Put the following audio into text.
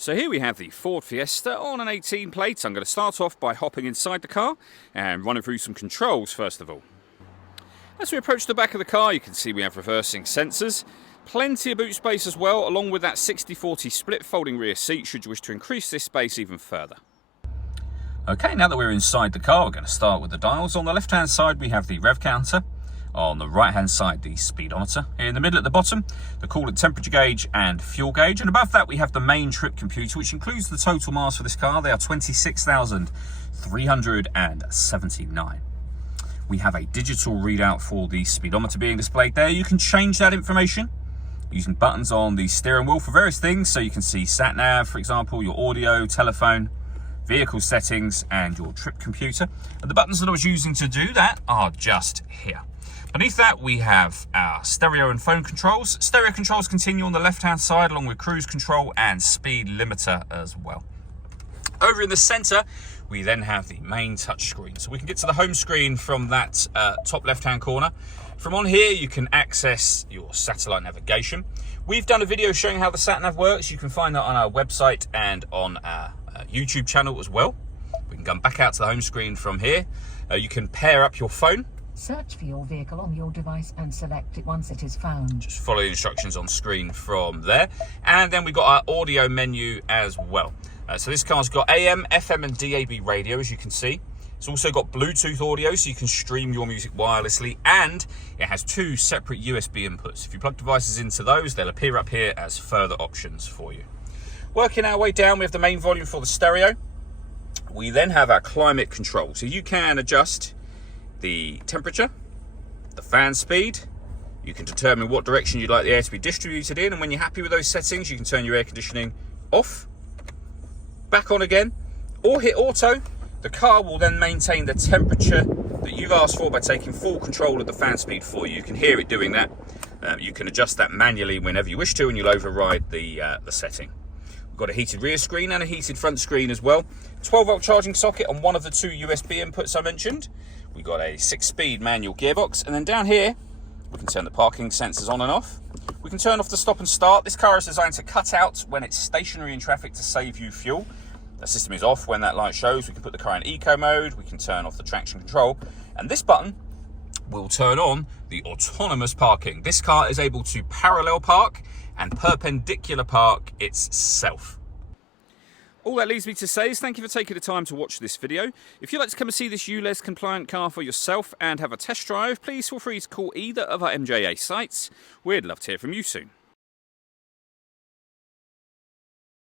So here we have the Ford Fiesta on an 18 plate. I'm going to start off by hopping inside the car and running through some controls first of all. As we approach the back of the car, you can see we have reversing sensors, plenty of boot space as well, along with that 60/40 split folding rear seat should you wish to increase this space even further. Okay, now that we're inside the car, we're going to start with the dials. On the left hand side we have the rev counter. On the right hand side, the speedometer. In the middle at the bottom, the coolant temperature gauge and fuel gauge. And above that, we have the main trip computer, which includes the total miles for this car. They are 26,379. We have a digital readout for the speedometer being displayed there. You can change that information using buttons on the steering wheel for various things. So you can see sat nav, for example, your audio, telephone, vehicle settings, and your trip computer. And the buttons that I was using to do that are just here. Beneath that, we have our stereo and phone controls. Stereo controls continue on the left-hand side, along with cruise control and speed limiter as well. Over in the center, we then have the main touchscreen. So we can get to the home screen from that top left-hand corner. From on here, you can access your satellite navigation. We've done a video showing how the sat-nav works. You can find that on our website and on our YouTube channel as well. We can come back out to the home screen from here. You can pair up your phone. Search for your vehicle on your device and select it once it is found. Just follow the instructions on screen from there. And then we've got our audio menu as well. So this car's got AM, FM and DAB radio, as you can see. It's also got Bluetooth audio, so you can stream your music wirelessly. And it has two separate USB inputs. If you plug devices into those, they'll appear up here as further options for you. Working our way down, we have the main volume for the stereo. We then have our climate control. So you can adjust the temperature, the fan speed. You can determine what direction you'd like the air to be distributed in, and when you're happy with those settings, you can turn your air conditioning off, back on again, or hit auto. The car will then maintain the temperature that you've asked for by taking full control of the fan speed for you. You can hear it doing that. You can adjust that manually whenever you wish to, and you'll override the setting. We've got a heated rear screen and a heated front screen as well. 12-volt charging socket on one of the two USB inputs I mentioned. We've got a 6-speed manual gearbox, and then down here we can turn the parking sensors on and off. We can turn off the stop and start. This car is designed to cut out when it's stationary in traffic to save you fuel. The system is off when that light shows. We can put the car in eco mode. We can turn off the traction control, and this button will turn on the autonomous parking. This car is able to parallel park and perpendicular park itself. All that leaves me to say is thank you for taking the time to watch this video. If you'd like to come and see this ULEZ compliant car for yourself and have a test drive, please feel free to call either of our MJA sites. We'd love to hear from you soon.